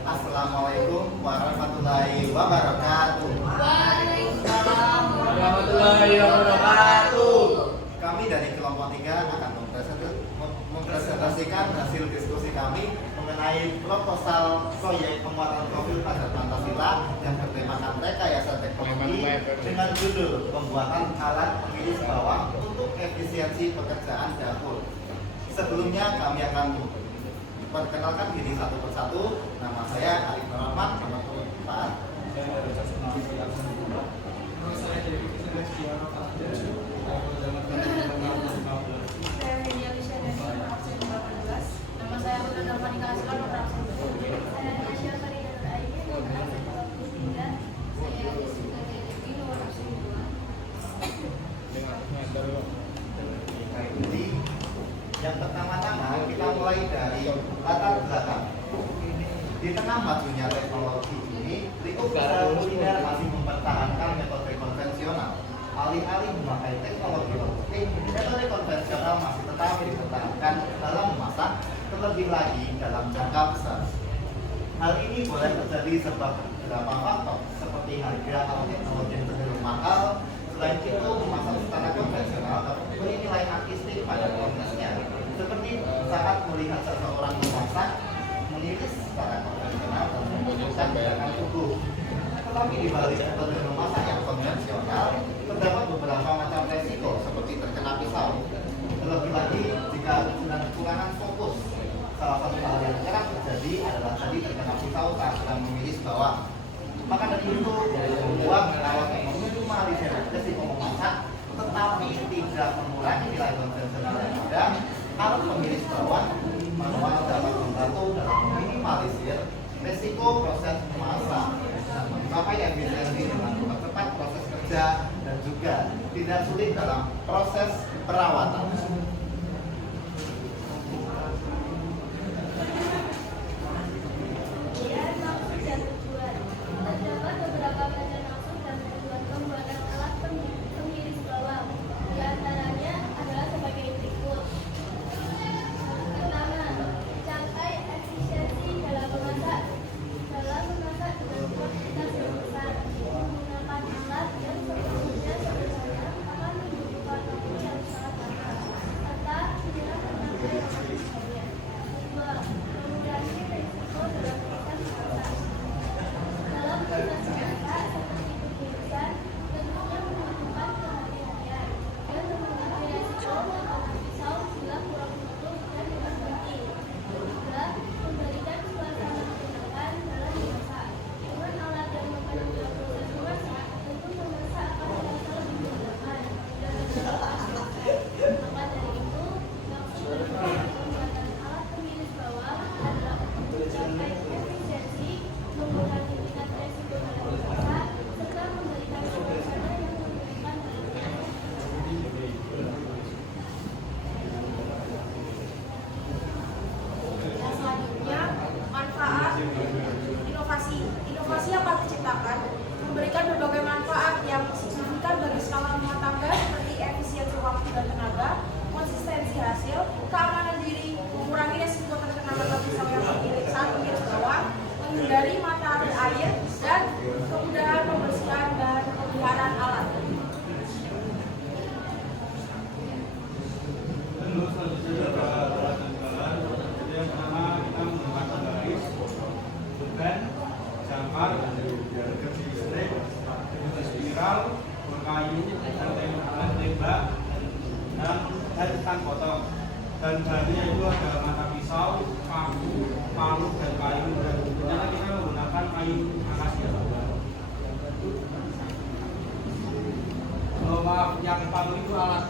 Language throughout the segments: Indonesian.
Assalamualaikum warahmatullahi wabarakatuh. Waalaikumsalam warahmatullahi wabarakatuh. Kami dari kelompok 3 akan mempresentasikan hasil diskusi kami mengenai proposal proyek penguatan profil pada Pancasila yang bertemakan rekayasa teknologi dengan judul pembuatan alat pengiris bawang untuk efisiensi pekerjaan dapur. Sebelumnya kami akan perkenalkan diri satu persatu. Nama saya Arif Rahman, nama Pak. Saya Henia Lisha dari nomor absen 18. Nama saya Huda Dalmanika Aslan, nomor absen 20. Saya Nasya Farida Nur Aini, nomor absen 23. Saya Jessica Devi, nomor absen 2. Jadi, yang pertama-tama kita mulai dari latar belakang. Di tengah majunya teknologi ini, lingkup usaha kuliner masih mempertahankan metode konvensional. Alih-alih memakai teknologi robotik, metode konvensional masih tetap dipertahankan dalam memasak, terlebih lagi dalam jangka besar. Hal ini boleh terjadi sebab beberapa faktor, seperti harga atau teknologi yang cenderung mahal. Selain itu, memasak secara konvensional mempunyai nilai artistik pada prosesnya, seperti saat melihat seseorang memasak, meniris secara konvensional dan membutuhkan gerakan tubuh. Tetapi di balik metode memasak yang konvensional, terdapat beberapa macam resiko seperti terkena pisau. Terlebih lagi jika sedang kekurangan fokus. Salah satu hal yang kerap terjadi adalah tadi terkena pisau saat sedang mengiris bawang. Maka dari itu, membuat alat yang meminimalisir resiko memasak, tetapi tidak mengurangi nilai konvensional yang ada. Alat pengiris bawang manual dapat membantu dalam meminimalisir resiko proses memasak dan mencapai efisiensi dengan mempercepat proses kerja dan juga tidak sulit dalam proses perawatan. Kemudian maksud dan tujuan. Terdapat beberapa macam maksud dan tujuan pembuatan alat pengiris bawang. Di antaranya adalah sebagai berikut. Pertama, mencapai efisiensi dalam memasak. Dalam memasak dengan kuantitas yang besar, menggunakan alat yang sebelumnya sebenarnya akan membutuhkan waktu yang sangat lama, serta tidak mencapai efisiensinya. Kedua, mengurangi risiko dalam proses memasak. Dalam proses memasak seperti pengirisan, tentunya membutuhkan kehati-hatian dan memiliki risiko menggunakan pisau bila kurang utuh dan tidak penting. Ketiga, memberikan suasana menyenangkan dalam memasak. Dengan alat yang mempermudah proses memasak, tentu memasak akan terasa lebih menyenangkan dan lebih asik. Maka dari itu, maksud dari pembuatan alat pengiris bawang adalah untuk mencapai efisiensi, mengurangi tingkat resiko dalam memasak, serta memberikan suasana yang menyenangkan dalam memasak. Yang selanjutnya, manfaat inovasi. Inovasi yang kami ciptakan memberikan berbagai manfaat yang signifikan bagi skala rumah tangga seperti efisiensi waktu dan tenaga, konsistensi hasil, keamanan diri, mengurangi resiko terkena mata pisau yang saat mengiris bawang, menghindari matahari air, dan kemudahan membersihkan dan pemeliharaan alat. Lalu selanjutnya ada alat dan jalan. Jadi yang pertama kita menggunakan garis, beban, jangkar, gergaji listrik, gergaji spiral, bor kayu, alat tembak, dan tang potong. Dan bahannya itu ada mata pisau, paku, palu, dan kayu. Dan ternyata kita menggunakan kayu akasia. Maaf, yang palu itu alat.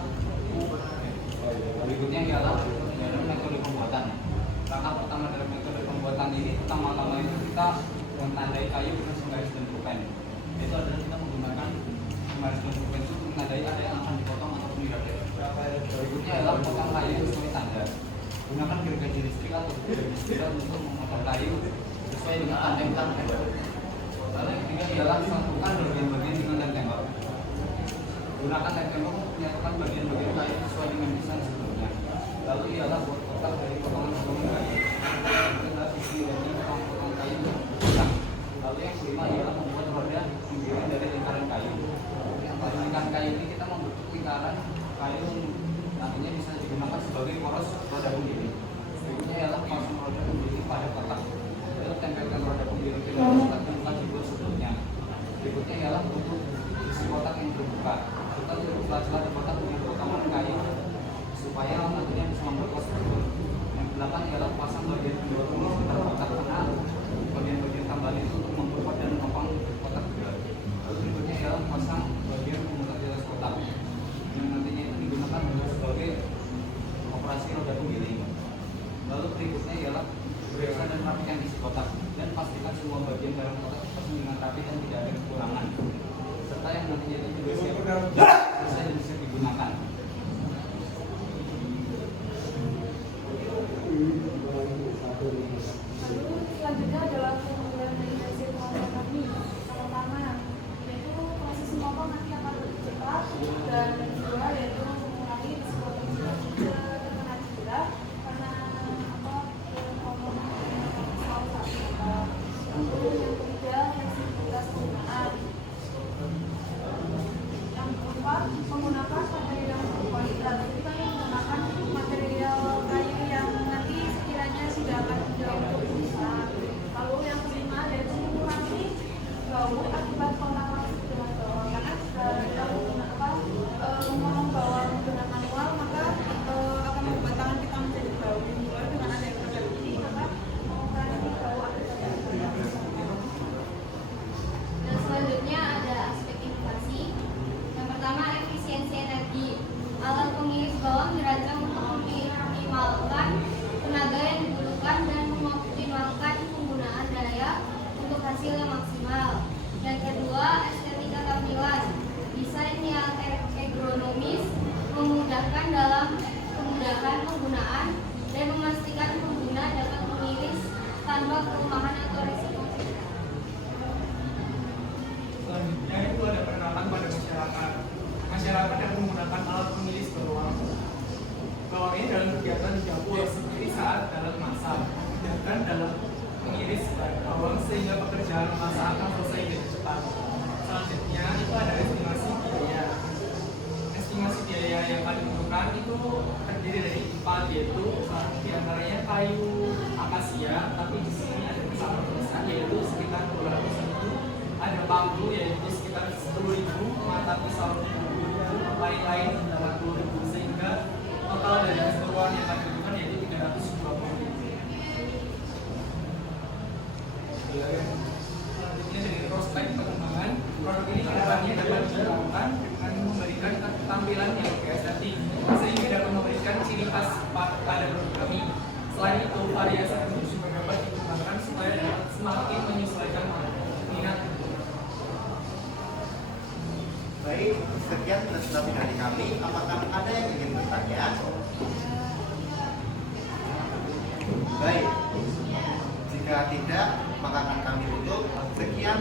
Berikutnya ialah dalam metode pembuatan. Langkah pertama dalam metode pembuatan ini, pertama-tama itu kita mentandai kayu dengan penggaris dan pulpen. Itu adalah kita menggunakan penggaris dan pulpen itu menandai area yang akan dipotong ataupun diradek. Berikutnya adalah potong kayu sesuai tanda. Gunakan gergaji listrik atau gergaji spiral untuk memotong kayu sesuai dengan tanda yang kita buat. Lalu yang ketiga ialah satukan bagian-bagian dengan lem tembak. Gunakan lem tembak untuk menyatukan bagian-bagian kayu sesuai dengan desain sebelumnya. Lalu ialah buat kotak dari potongan-potongan kayu. Kita isi dari potong-potong kayu kelima ialah membuat roda penggiling dari lingkaran kayu. Dari lingkaran kayu ini kita membentuk lingkaran kayu nantinya bisa digunakan sebagai poros roda penggiling. Berikutnya ialah pasang roda penggiling pada kotak. Lalu tempelkan roda penggiling ke dalam kotak yang telah dibuat sebelumnya. Berikutnya ialah untuk isi kotak yang terbuka. Kita tutup celah-celah di kotak dengan potongan kayu supaya nantinya bisa membuat poros tersebut. Yang belakang ialah pasang bagian kedua di sekitar kotak karena bagian-bagian tambahan itu untuk memperkuat dan menopang kotak juga. Lalu berikutnya ialah pasang bagian pemutar di atas kotak yang nantinya itu digunakan sebagai operasi roda penggiling. Lalu berikutnya ialah periksa dan rapikan isi kotak dan pastikan semua bagian dalam kotak terpasang dengan rapi dan tidak ada kekurangan, serta yang nantinya itu juga siap selesai dan bisa digunakan. Lalu selanjutnya adalah pembuatan dari hasil pengamatan kami. Yang pertama yaitu proses memotong nanti akan lebih cepat, dan yang kedua yaitu mengurangi risiko terkena cedera karena salah satu. Lalu yang ketiga fleksibilitas penggunaan. Yang keempat menggunakan material yang berkualitas. Jadi kami menggunakan material kayu yang nanti sekiranya sudah akan untuk rusak. Lalu yang kelima yaitu mengurangi bau akibat kontak langsung dengan bawang. Karena kalau memotong bawang dengan manual maka akan membuat tangan kita menjadi bau. Lalu dengan ada yang produk ini maka mengurangi bau akibat Dan selanjutnya ada aspek inovasi. Yang pertama efisiensi energi. Alat pengiris bawang dirancang untuk meminimalkan tenaga yang dibutuhkan dan mengoptimalkan penggunaan daya untuk hasil yang maksimal. Yang kedua, estetika tampilan. Desain yang ergonomis memudahkan dalam kemudahan penggunaan dan memastikan pengguna dapat mengiris tanpa kelemahan atau risiko cedera. Selanjutnya itu ada penerapan pada masyarakat. Masyarakat yang menggunakan alat pengiris bawang. Bawang ini dalam kegiatan di dapur seperti saat dalam masak, dan dalam mengiris bawang sehingga pekerjaan memasak akan selesai dengan cepat. Selanjutnya itu ada estimasi biaya. Estimasi biaya yang akan ditentukan itu terdiri dari 4, yaitu diantaranya kayu akasia, tapi di sini ada bersama tulisan yaitu sekitar 200.000. Ada bambu yaitu sekitar 10.000, mata pisau 20.000, lain-lain 80.000, sehingga total dari keseluruhan yang akan ditentukan yaitu 320.000. Selanjutnya dari prospek pengembangan, produk ini kedepannya dapat dikembangkan dengan memberikan tampilan yang estetik sehingga dapat memberikan ciri khas pada produk kami. Selain itu, variasi produk juga dapat dikembangkan supaya dapat semakin menyesuaikan minat. Baik, sekian presentasi dari kami. Apakah ada yang ingin bertanya? Baik, jika tidak, maka akan kami tutup. Sekian